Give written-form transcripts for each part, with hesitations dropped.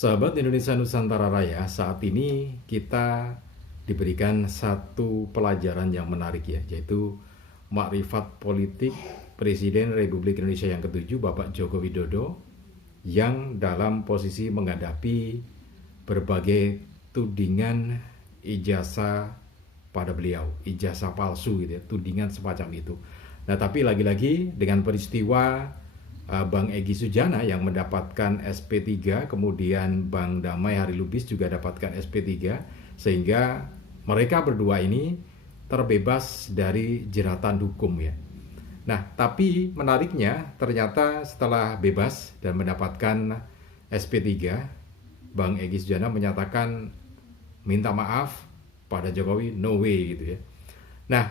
Sahabat Indonesia Nusantara Raya, saat ini kita diberikan satu pelajaran yang menarik ya, yaitu makrifat politik Presiden Republik Indonesia yang ketujuh Bapak Joko Widodo yang dalam posisi menghadapi berbagai tudingan ijazah pada beliau, ijazah palsu gitu ya, tudingan semacam itu. Nah, tapi lagi-lagi dengan peristiwa Bang Egy Sujana yang mendapatkan SP3, kemudian Bang Damai Harilubis juga dapatkan SP3, sehingga mereka berdua ini terbebas dari jeratan hukum ya. Nah, tapi menariknya ternyata setelah bebas dan mendapatkan SP3, Bang Egy Sujana menyatakan minta maaf pada Jokowi, no way gitu ya. Nah,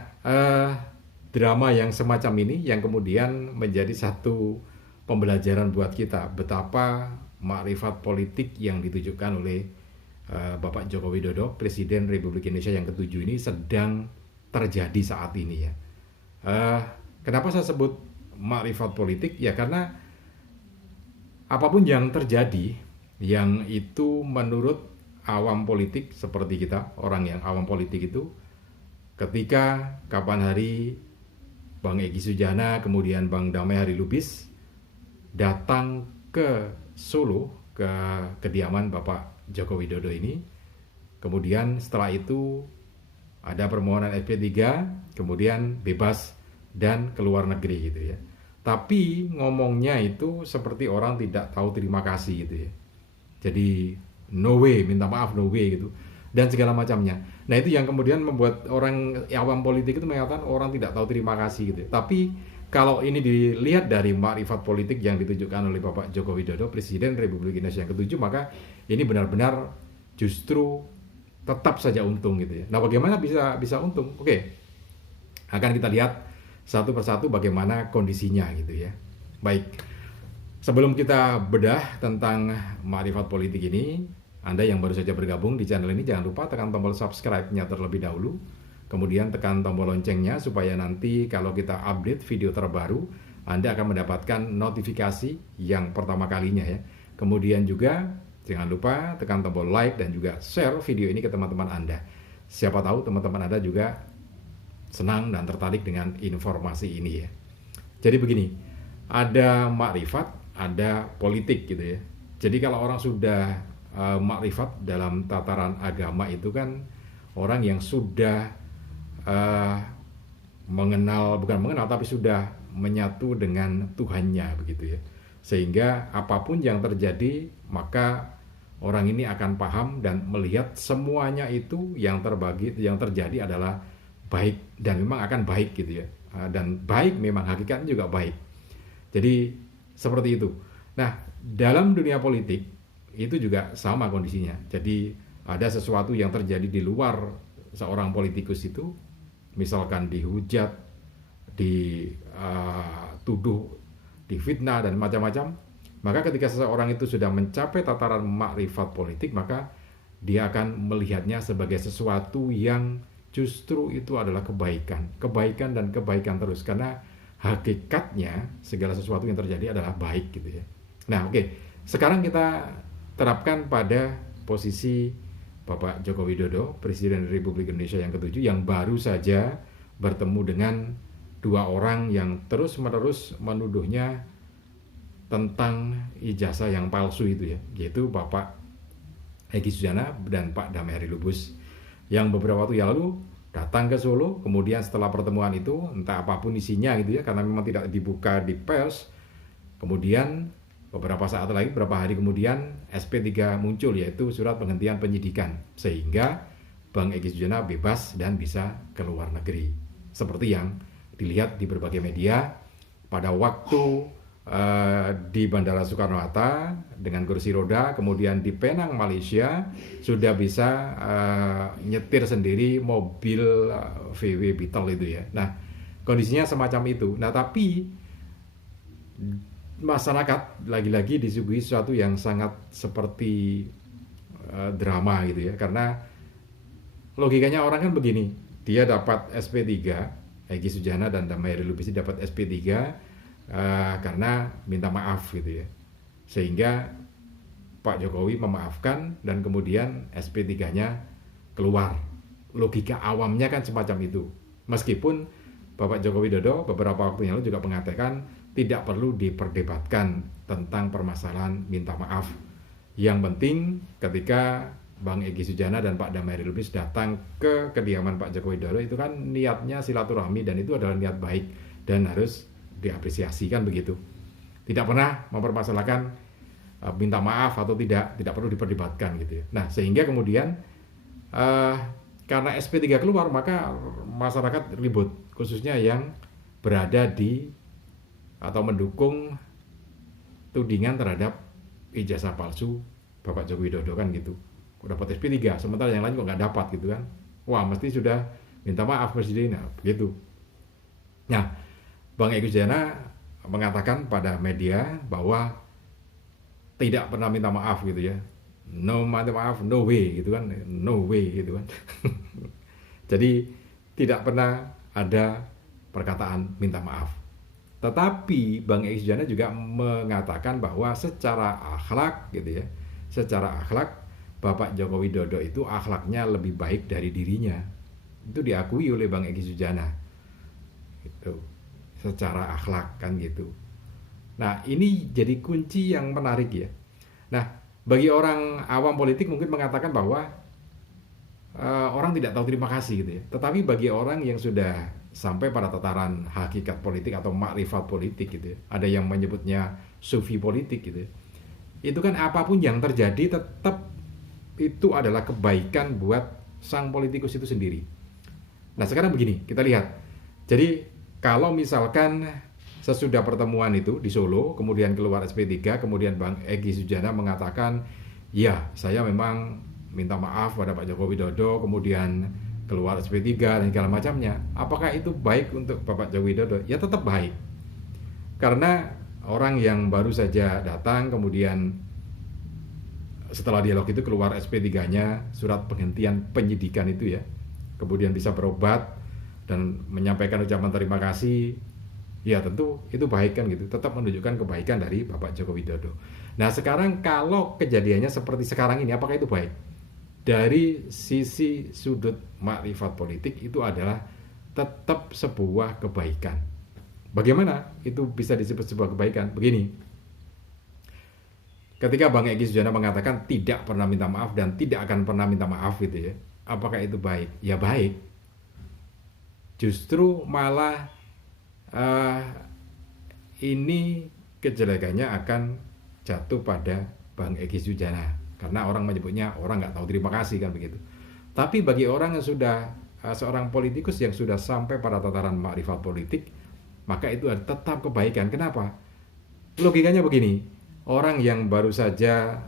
drama yang semacam ini yang kemudian menjadi satu pembelajaran buat kita betapa makrifat politik yang ditujukan oleh Bapak Joko Widodo, Presiden Republik Indonesia yang ketujuh ini sedang terjadi saat ini ya. Kenapa saya sebut makrifat politik? Ya karena apapun yang terjadi yang itu menurut awam politik seperti kita, orang yang awam politik itu, ketika kapan hari Bang Egy Sujana kemudian Bang Damai Harilubis datang ke Solo, ke kediaman Bapak Joko Widodo ini, kemudian setelah itu ada permohonan SP3, kemudian bebas dan keluar negeri gitu ya. Tapi ngomongnya itu seperti orang tidak tahu terima kasih gitu ya. Jadi no way, minta maaf no way gitu, dan segala macamnya. Nah itu yang kemudian membuat orang awam politik itu mengatakan orang tidak tahu terima kasih gitu ya. Tapi kalau ini dilihat dari makrifat politik yang ditujukan oleh Bapak Joko Widodo, Presiden Republik Indonesia yang ketujuh, maka ini benar-benar justru tetap saja untung gitu ya. Nah, bagaimana bisa untung? Oke, akan kita lihat satu persatu bagaimana kondisinya gitu ya. Baik, sebelum kita bedah tentang makrifat politik ini, Anda yang baru saja bergabung di channel ini jangan lupa tekan tombol subscribe-nya terlebih dahulu. Kemudian tekan tombol loncengnya supaya nanti kalau kita update video terbaru, Anda akan mendapatkan notifikasi yang pertama kalinya ya. Kemudian juga jangan lupa tekan tombol like dan juga share video ini ke teman-teman Anda. Siapa tahu teman-teman Anda juga senang dan tertarik dengan informasi ini ya. Jadi begini, ada makrifat, ada politik gitu ya. Jadi kalau orang sudah makrifat dalam tataran agama itu kan orang yang sudah bukan mengenal tapi sudah menyatu dengan Tuhannya begitu ya, sehingga apapun yang terjadi maka orang ini akan paham dan melihat semuanya itu yang terjadi adalah baik dan memang akan baik gitu ya, dan baik memang hakikatnya juga baik. Jadi seperti itu. Nah, dalam dunia politik itu juga sama kondisinya. Jadi ada sesuatu yang terjadi di luar seorang politikus itu, misalkan dihujat, dituduh, difitnah dan macam-macam, maka ketika seseorang itu sudah mencapai tataran makrifat politik, maka dia akan melihatnya sebagai sesuatu yang justru itu adalah kebaikan dan kebaikan terus, karena hakikatnya segala sesuatu yang terjadi adalah baik gitu ya. Nah, oke. Sekarang kita terapkan pada posisi Bapak Joko Widodo, Presiden Republik Indonesia yang ketujuh, yang baru saja bertemu dengan dua orang yang terus-menerus menuduhnya tentang ijazah yang palsu itu ya, yaitu Bapak Egy Sujana dan Pak Damai Harilubis, yang beberapa waktu yang lalu datang ke Solo. Kemudian setelah pertemuan itu, entah apapun isinya gitu ya, karena memang tidak dibuka di pers, kemudian beberapa hari kemudian SP3 muncul, yaitu surat penghentian penyidikan, sehingga Bang Egy Sujana bebas dan bisa keluar negeri. Seperti yang dilihat di berbagai media pada waktu di Bandara Soekarno-Hatta dengan kursi roda, kemudian di Penang, Malaysia sudah bisa nyetir sendiri mobil VW Beetle itu ya. Nah, kondisinya semacam itu. Nah, tapi masyarakat lagi-lagi disuguhi sesuatu yang sangat seperti drama gitu ya, karena logikanya orang kan begini, dia dapat SP3, Egy Sujana dan Damai Harilubis dapat SP3 karena minta maaf gitu ya, sehingga Pak Jokowi memaafkan dan kemudian SP3-nya keluar. Logika awamnya kan semacam itu. Meskipun Bapak Joko Widodo beberapa waktu yang lalu juga mengatakan tidak perlu diperdebatkan tentang permasalahan minta maaf. Yang penting ketika Bang Egy Sujana dan Pak Damai Lubis datang ke kediaman Pak Joko Widodo, itu kan niatnya silaturahmi dan itu adalah niat baik dan harus diapresiasi, kan begitu. Tidak pernah mempermasalahkan minta maaf atau tidak perlu diperdebatkan gitu ya. Nah, sehingga kemudian karena SP3 keluar, maka masyarakat ribut, khususnya yang berada di atau mendukung tudingan terhadap ijazah palsu Bapak Joko Widodo, kan gitu. Dapat SP3, sementara yang lain kok nggak dapat gitu kan. Wah, mesti sudah minta maaf Presiden, nah, begitu. Nah, Bang Egy Sujana mengatakan pada media bahwa tidak pernah minta maaf gitu ya. No minta maaf, no way gitu kan. No way gitu kan. Jadi tidak pernah ada perkataan minta maaf. Tetapi Bang Egy Sujana juga mengatakan bahwa secara akhlak gitu ya, secara akhlak Bapak Joko Widodo itu akhlaknya lebih baik dari dirinya. Itu diakui oleh Bang Egy Sujana. Gitu. Secara akhlak kan gitu. Nah, ini jadi kunci yang menarik ya. Nah, bagi orang awam politik mungkin mengatakan bahwa orang tidak tahu terima kasih gitu ya. Tetapi bagi orang yang sudah sampai pada tataran hakikat politik atau makrifat politik gitu ya, ada yang menyebutnya sufi politik gitu ya. Itu kan apapun yang terjadi tetap itu adalah kebaikan buat sang politikus itu sendiri. Nah, sekarang begini, kita lihat. Jadi kalau misalkan sesudah pertemuan itu di Solo, kemudian keluar SP3, kemudian Bang Egy Sujana mengatakan, ya saya memang minta maaf pada Pak Joko Widodo, kemudian keluar SP3 dan segala macamnya. Apakah itu baik untuk Bapak Joko Widodo? Ya tetap baik. Karena orang yang baru saja datang, kemudian setelah dialog itu keluar SP3-nya, surat penghentian penyidikan itu ya, kemudian bisa berobat dan menyampaikan ucapan terima kasih, ya tentu itu baik kan gitu, tetap menunjukkan kebaikan dari Bapak Joko Widodo. Nah, sekarang kalau kejadiannya seperti sekarang ini, apakah itu baik? Dari sisi sudut makrifat politik itu adalah tetap sebuah kebaikan. Bagaimana itu bisa disebut sebuah kebaikan? Begini, ketika Bang Egy Sujana mengatakan tidak pernah minta maaf dan tidak akan pernah minta maaf gitu ya, apakah itu baik? Ya baik. Justru malah ini kejelekannya akan jatuh pada Bang Egy Sujana, karena orang menyebutnya orang nggak tahu terima kasih kan begitu. Tapi bagi orang yang sudah seorang politikus yang sudah sampai pada tataran makrifat politik, maka itu tetap kebaikan. Kenapa? Logikanya begini. Orang yang baru saja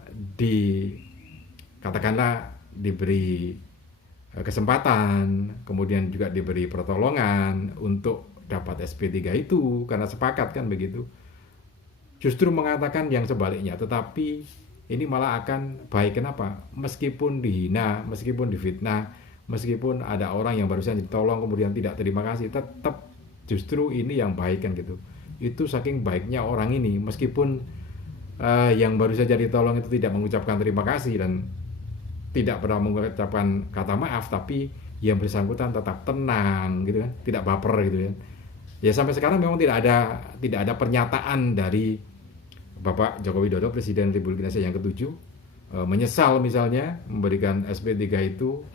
katakanlah diberi kesempatan, kemudian juga diberi pertolongan untuk dapat SP3 itu karena sepakat kan begitu. Justru mengatakan yang sebaliknya, tetapi ini malah akan baik. Kenapa? Meskipun dihina, meskipun difitnah, meskipun ada orang yang baru saja ditolong kemudian tidak terima kasih, tetap justru ini yang baik kan gitu. Itu saking baiknya orang ini, meskipun yang baru saja ditolong itu tidak mengucapkan terima kasih dan tidak pernah mengucapkan kata maaf, tapi yang bersangkutan tetap tenang gitu kan, tidak baper gitu kan. Ya sampai sekarang memang tidak ada pernyataan dari Bapak Joko Widodo, Presiden Republik Indonesia yang ke-7, menyesal misalnya memberikan SP3 itu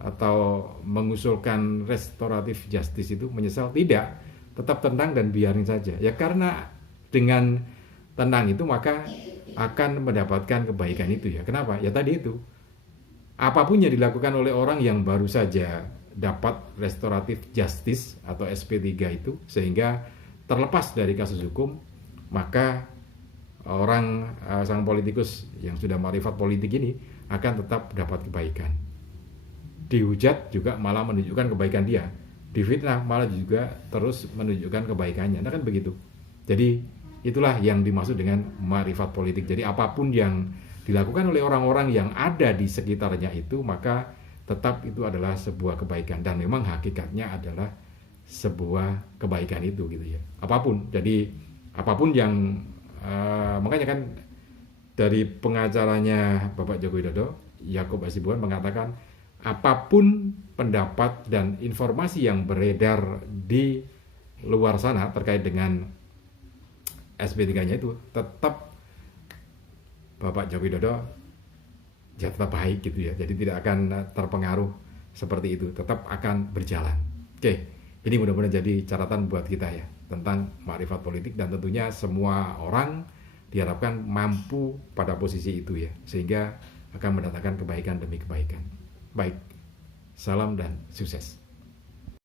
atau mengusulkan restoratif justice itu, menyesal, tidak, tetap tenang dan biarin saja. Ya karena dengan tenang itu maka akan mendapatkan kebaikan itu ya. Kenapa? Ya tadi itu. Apapun yang dilakukan oleh orang yang baru saja dapat restoratif justice atau SP3 itu, sehingga terlepas dari kasus hukum, maka orang sang politikus yang sudah makrifat politik ini akan tetap dapat kebaikan. Dihujat juga malah menunjukkan kebaikan dia. Difitnah malah juga terus menunjukkan kebaikannya. Nah kan begitu. Jadi itulah yang dimaksud dengan makrifat politik. Jadi apapun yang dilakukan oleh orang-orang yang ada di sekitarnya itu, maka tetap itu adalah sebuah kebaikan dan memang hakikatnya adalah sebuah kebaikan itu gitu ya. Apapun. Jadi apapun yang makanya kan dari pengacaranya Bapak Joko Widodo, Yaakob Hasibuan, mengatakan apapun pendapat dan informasi yang beredar di luar sana terkait dengan SP3-nya itu, tetap Bapak Joko Widodo ya tetap baik gitu ya. Jadi tidak akan terpengaruh seperti itu, tetap akan berjalan. Oke, ini mudah-mudahan jadi catatan buat kita ya tentang makrifat politik, dan tentunya semua orang diharapkan mampu pada posisi itu ya, sehingga akan mendatangkan kebaikan demi kebaikan. Baik, salam dan sukses.